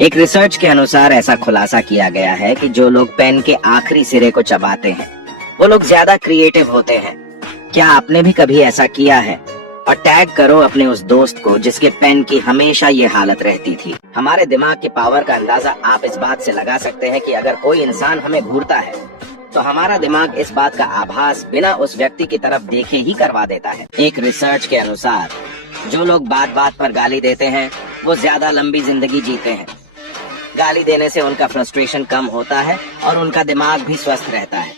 एक रिसर्च के अनुसार ऐसा खुलासा किया गया है कि जो लोग पेन के आखिरी सिरे को चबाते हैं वो लोग ज्यादा क्रिएटिव होते हैं। क्या आपने भी कभी ऐसा किया है? और टैग करो अपने उस दोस्त को जिसके पेन की हमेशा ये हालत रहती थी। हमारे दिमाग के पावर का अंदाजा आप इस बात से लगा सकते हैं कि अगर कोई इंसान हमें घूरता है तो हमारा दिमाग इस बात का आभास बिना उस व्यक्ति की तरफ देखे ही करवा देता है। एक रिसर्च के अनुसार जो लोग बात बात पर गाली देते हैं वो ज्यादा लंबी जिंदगी जीते हैं। गाली देने से उनका फ्रस्ट्रेशन कम होता है और उनका दिमाग भी स्वस्थ रहता है।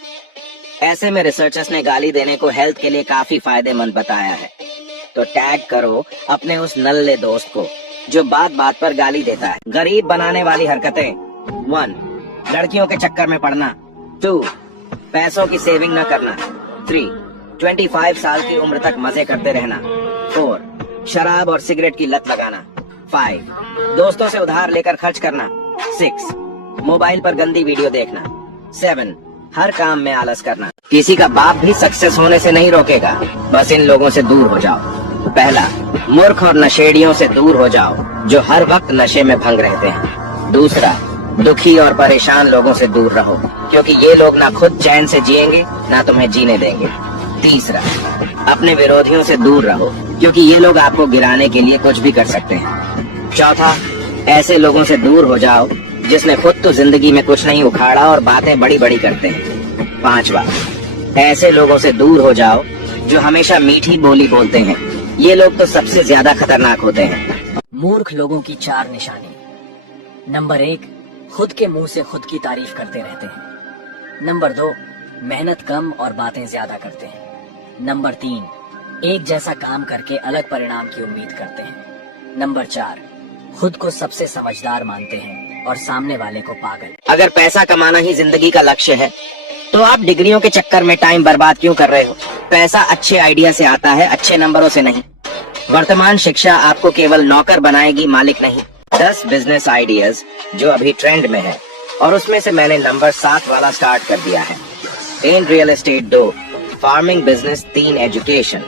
ऐसे में रिसर्चर्स ने गाली देने को हेल्थ के लिए काफी फायदेमंद बताया है। तो टैग करो अपने उस नल्ले दोस्त को जो बात बात पर गाली देता है। गरीब बनाने वाली हरकतें 1. लड़कियों के चक्कर में पड़ना। 2. पैसों की सेविंग न करना। 3. 25 साल की उम्र तक मजे करते रहना। 4. शराब और सिगरेट की लत लगाना। 5. दोस्तों से उधार लेकर खर्च करना। 6. मोबाइल पर गंदी वीडियो देखना। 7. हर काम में आलस करना। किसी का बाप भी सक्सेस होने से नहीं रोकेगा, बस इन लोगों से दूर हो जाओ। पहला, मूर्ख और नशेड़ियों से दूर हो जाओ जो हर वक्त नशे में भंग रहते हैं। दूसरा, दुखी और परेशान लोगों से दूर रहो क्योंकि ये लोग ना खुद चैन से जिएंगे ना तुम्हें जीने देंगे। तीसरा, अपने विरोधियों से दूर रहो क्योंकि ये लोग आपको गिराने के लिए कुछ भी कर सकते हैं। चौथा, ऐसे लोगों से दूर हो जाओ जिसने खुद तो जिंदगी में कुछ नहीं उखाड़ा और बातें बड़ी बड़ी करते हैं। पांचवा, ऐसे लोगों से दूर हो जाओ जो हमेशा मीठी बोली बोलते हैं। ये लोग तो सबसे ज्यादा खतरनाक होते हैं। मूर्ख लोगों की 4 निशानी। नंबर 1, खुद के मुंह से खुद की तारीफ करते रहते हैं। नंबर 2, मेहनत कम और बातें ज्यादा करते हैं। नंबर 3, एक जैसा काम करके अलग परिणाम की उम्मीद करते हैं। नंबर 4, खुद को सबसे समझदार मानते हैं और सामने वाले को पागल। अगर पैसा कमाना ही जिंदगी का लक्ष्य है तो आप डिग्रियों के चक्कर में टाइम बर्बाद क्यों कर रहे हो? पैसा अच्छे आइडिया से आता है, अच्छे नंबरों से नहीं। वर्तमान शिक्षा आपको केवल नौकर बनाएगी, मालिक नहीं। 10 बिजनेस आइडियाज जो अभी ट्रेंड में है और उसमें से मैंने नंबर 7 वाला स्टार्ट कर दिया है। 3 real estate, 2 farming business, 3 education,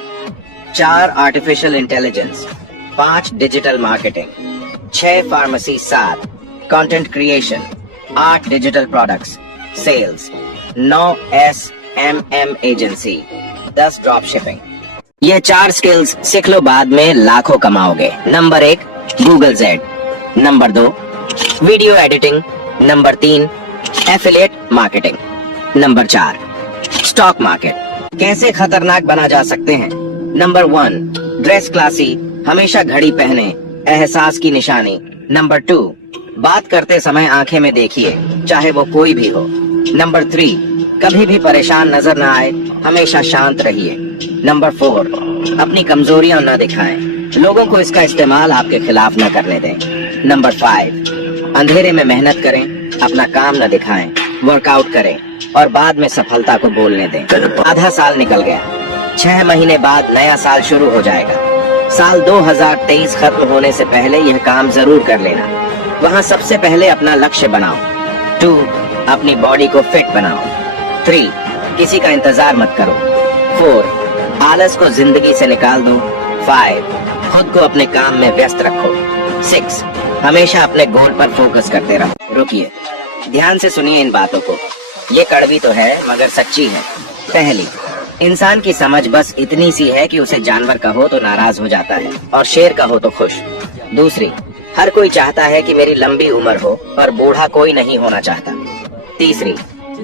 4 artificial intelligence, 5 digital marketing, 6 pharmacy, 7 content creation, 8 digital products sales, 9 SMM agency, 10 drop shipping. ये 4 स्किल्स सीख लो, बाद में लाखों कमाओगे। नंबर 1 गूगल जेड, number 2 video editing, number 3 affiliate marketing, number 4 stock market. कैसे खतरनाक बना जा सकते हैं? नंबर 1 ड्रेस क्लासी, हमेशा घड़ी पहने, एहसास की निशानी। नंबर 2 बात करते समय आंखें में देखिए, चाहे वो कोई भी हो। नंबर 3 कभी भी परेशान नजर न आए, हमेशा शांत रहिए। नंबर 4 अपनी कमजोरियां न दिखाएं, लोगों को इसका इस्तेमाल आपके खिलाफ न करने दें। नंबर 5 अंधेरे में मेहनत करें, अपना काम न दिखाएं, वर्कआउट करें और बाद में सफलता को बोलने दें। आधा साल निकल गया, 6 महीने बाद नया साल शुरू हो जाएगा। साल 2023 खत्म होने से पहले यह काम जरूर कर लेना। वहाँ सबसे पहले अपना लक्ष्य बनाओ। 2 अपनी बॉडी को फिट बनाओ। 3 किसी का इंतजार मत करो। 4 आलस को जिंदगी से निकाल दो। 5 खुद को अपने काम में व्यस्त रखो। 6 हमेशा अपने गोल पर फोकस करते रहो। रुकिए, ध्यान से सुनिए इन बातों को, ये कड़वी तो है मगर सच्ची है। पहली, इंसान की समझ बस इतनी सी है कि उसे जानवर कहो तो नाराज हो जाता है और शेर कहो तो खुश। दूसरी, हर कोई चाहता है कि मेरी लंबी उम्र हो पर बूढ़ा कोई नहीं होना चाहता। तीसरी,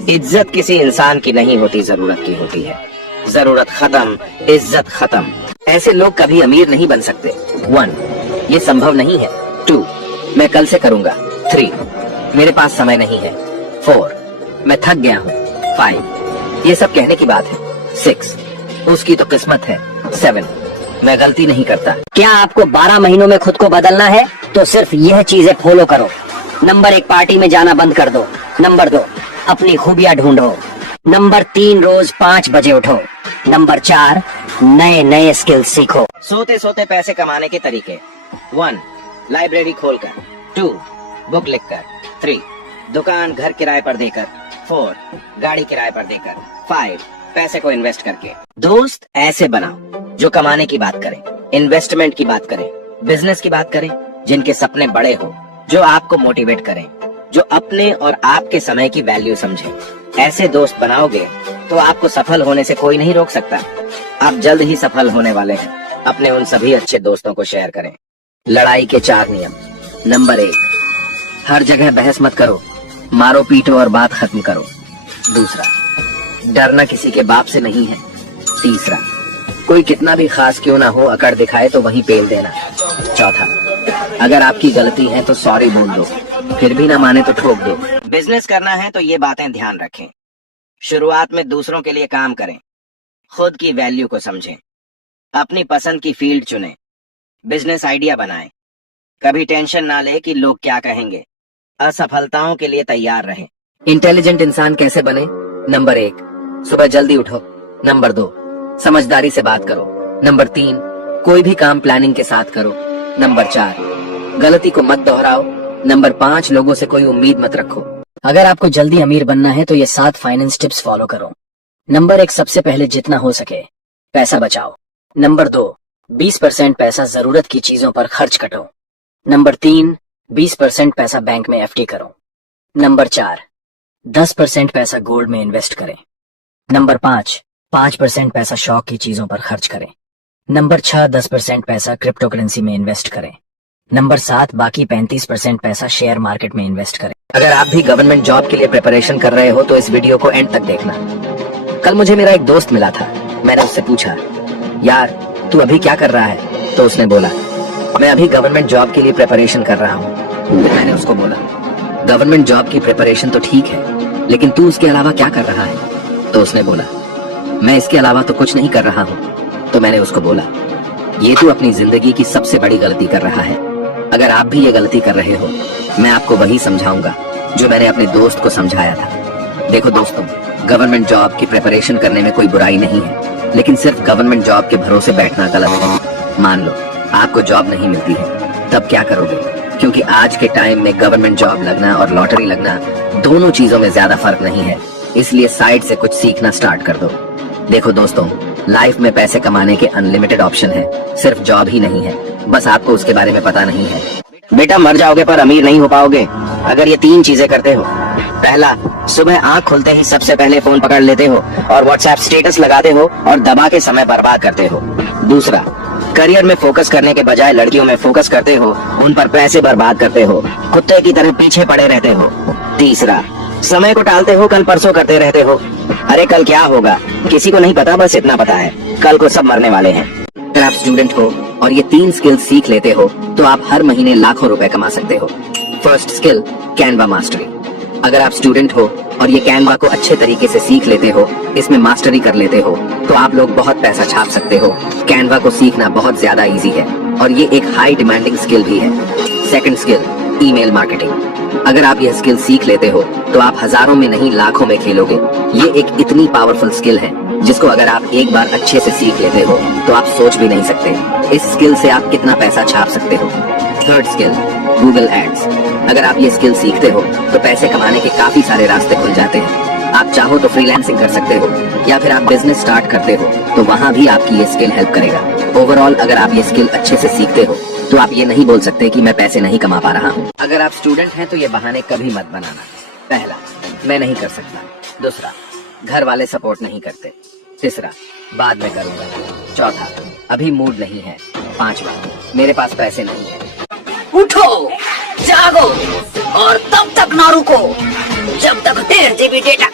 इज्जत किसी इंसान की नहीं होती, जरूरत की होती है। जरूरत खत्म, इज्जत खत्म। ऐसे लोग कभी अमीर नहीं बन सकते। 1 ये संभव नहीं है। 2 मैं कल से करूंगा। 3 मेरे पास समय नहीं है। 4 मैं थक गया हूँ। 5 ये सब कहने की बात है। 6 उसकी तो किस्मत है। 7 मैं गलती नहीं करता। क्या आपको 12 महीनों में खुद को बदलना है तो सिर्फ यह चीजें फॉलो करो। नंबर 1 पार्टी में जाना बंद कर दो। नंबर 2 अपनी खूबियां ढूंढो। नंबर 3 रोज 5 बजे उठो। नंबर 4 नए नए स्किल सीखो। सोते सोते पैसे कमाने के तरीके। 1 लाइब्रेरी खोलकर। 2 बुक लिखकर। 3 दुकान घर किराए पर देकर। 4 गाड़ी किराए पर देकर। 5 पैसे को इन्वेस्ट करके। दोस्त ऐसे बनाओ जो कमाने की बात करें, इन्वेस्टमेंट की बात करें, बिजनेस की बात करें, जिनके सपने बड़े हो, जो आपको मोटिवेट करें, जो अपने और आपके समय की वैल्यू समझें। ऐसे दोस्त बनाओगे तो आपको सफल होने से कोई नहीं रोक सकता। आप जल्द ही सफल होने वाले हैं। अपने उन सभी अच्छे दोस्तों को शेयर करें। लड़ाई के 4 नियम। नंबर 1, हर जगह बहस मत करो, मारो पीटो और बात खत्म करो। दूसरा, डरना किसी के बाप से नहीं है। तीसरा, कोई कितना भी खास क्यों ना हो, अकड़ दिखाए तो वहीं पेल देना। चौथा, अगर आपकी गलती है तो सॉरी बोल दो, फिर भी ना माने तो ठोक दो। बिजनेस करना है तो ये बातें ध्यान रखें। शुरुआत में दूसरों के लिए काम करें, खुद की वैल्यू को समझें, अपनी पसंद की फील्ड चुनें, बिजनेस आइडिया बनाएं। कभी टेंशन ना ले कि लोग क्या कहेंगे। असफलताओं के लिए तैयार रहें। इंटेलिजेंट इंसान कैसे बने? नंबर 1, सुबह जल्दी उठो। नंबर 2, समझदारी से बात करो। नंबर 3, कोई भी काम प्लानिंग के साथ करो। नंबर 4, गलती को मत दोहराओ। नंबर 5, लोगों से कोई उम्मीद मत रखो। अगर आपको जल्दी अमीर बनना है तो ये 7 फाइनेंस टिप्स फॉलो करो। नंबर 1, सबसे पहले जितना हो सके पैसा बचाओ। नंबर 2, 20% पैसा जरूरत की चीजों पर खर्च करो। नंबर 3, 20% पैसा बैंक में एफडी करो। नंबर 4, 10% पैसा गोल्ड में इन्वेस्ट करें। नंबर 5, 5% पैसा शौक की चीजों पर खर्च करें। नंबर 6, 10% पैसा क्रिप्टो करेंसी में इन्वेस्ट करें। नंबर 7, बाकी 35% पैसा शेयर मार्केट में इन्वेस्ट करें। अगर आप भी गवर्नमेंट जॉब के लिए प्रिपरेशन कर रहे हो तो इस वीडियो को एंड तक देखना। कल मुझे मेरा एक दोस्त मिला था। मैंने उससे पूछा, यार तू अभी क्या कर रहा है? तो उसने बोला, मैं अभी गवर्नमेंट जॉब के लिए प्रिपरेशन कर रहा हूँ। मैंने उसको बोला, गवर्नमेंट जॉब की प्रिपरेशन तो ठीक है, लेकिन तू उसके अलावा क्या कर रहा है? तो उसने बोला, मैं इसके अलावा तो कुछ नहीं कर रहा हूँ। तो मैंने उसको बोला, ये तू अपनी जिंदगी की सबसे बड़ी गलती कर रहा है। अगर आप भी ये गलती कर रहे हो, मैं आपको वही समझाऊंगा जो मैंने अपने दोस्त को समझाया था। देखो दोस्तों, गवर्नमेंट जॉब की प्रिपरेशन करने में कोई बुराई नहीं है, लेकिन सिर्फ गवर्नमेंट जॉब के भरोसे बैठना गलत है। मान लो आपको जॉब नहीं मिलती है, तब क्या करोगे? क्योंकि आज के टाइम में गवर्नमेंट जॉब लगना और लॉटरी लगना, दोनों चीजों में ज्यादा फर्क नहीं है। इसलिए साइड से कुछ सीखना स्टार्ट कर दो। देखो दोस्तों, लाइफ में पैसे कमाने के अनलिमिटेड ऑप्शन है, सिर्फ जॉब ही नहीं है, बस आपको उसके बारे में पता नहीं है। बेटा, मर जाओगे पर अमीर नहीं हो पाओगे अगर ये 3 चीजें करते हो। पहला, सुबह आंख खुलते ही सबसे पहले फोन पकड़ लेते हो और व्हाट्सएप स्टेटस लगाते हो और दबा के समय बर्बाद करते हो। दूसरा, करियर में फोकस करने के बजाय लड़कियों में फोकस करते हो, उन पर पैसे बर्बाद करते हो, कुत्ते की तरह पीछे पड़े रहते हो। तीसरा, समय को टालते हो, कल परसों करते रहते हो। अरे कल क्या होगा किसी को नहीं पता, बस इतना पता है, कल को सब मरने वाले हैं। अगर आप स्टूडेंट हो और ये 3 स्किल सीख लेते हो तो आप हर महीने लाखों रुपए कमा सकते हो। First skill, Canva mastery. अगर आप स्टूडेंट हो और ये कैनवा को अच्छे तरीके से सीख लेते हो, इसमें मास्टरी कर लेते हो, तो आप लोग बहुत पैसा छाप सकते हो। कैनवा को सीखना बहुत ज्यादा इजी है और ये एक हाई डिमांडिंग स्किल भी है। Second skill, email marketing. अगर आप यह स्किल सीख लेते हो तो आप हजारों में नहीं लाखों में खेलोगे। ये एक इतनी पावरफुल स्किल है जिसको अगर आप एक बार अच्छे से सीख लेते हो तो आप सोच भी नहीं सकते इस स्किल से आप कितना पैसा छाप सकते हो। Third skill, Google ads. अगर आप ये स्किल सीखते हो तो पैसे कमाने के काफी सारे रास्ते खुल जाते हैं। आप चाहो तो फ्रीलांसिंग कर सकते हो या फिर आप बिजनेस स्टार्ट करते हो तो वहाँ भी आपकी ये स्किल हेल्प करेगा। ओवरऑल अगर आप ये स्किल अच्छे से सीखते हो तो आप ये नहीं बोल सकते कि मैं पैसे नहीं कमा पा रहा हूँ। अगर आप स्टूडेंट हैं तो ये बहाने कभी मत बनाना। पहला, मैं नहीं कर सकता। दूसरा, घर वाले सपोर्ट नहीं करते। तीसरा, बाद में करूंगा। चौथा, अभी मूड नहीं है। पांचवा, मेरे पास पैसे नहीं है। उठो, जागो और तब तक ना रुको जब तक 1.5 GB डेटा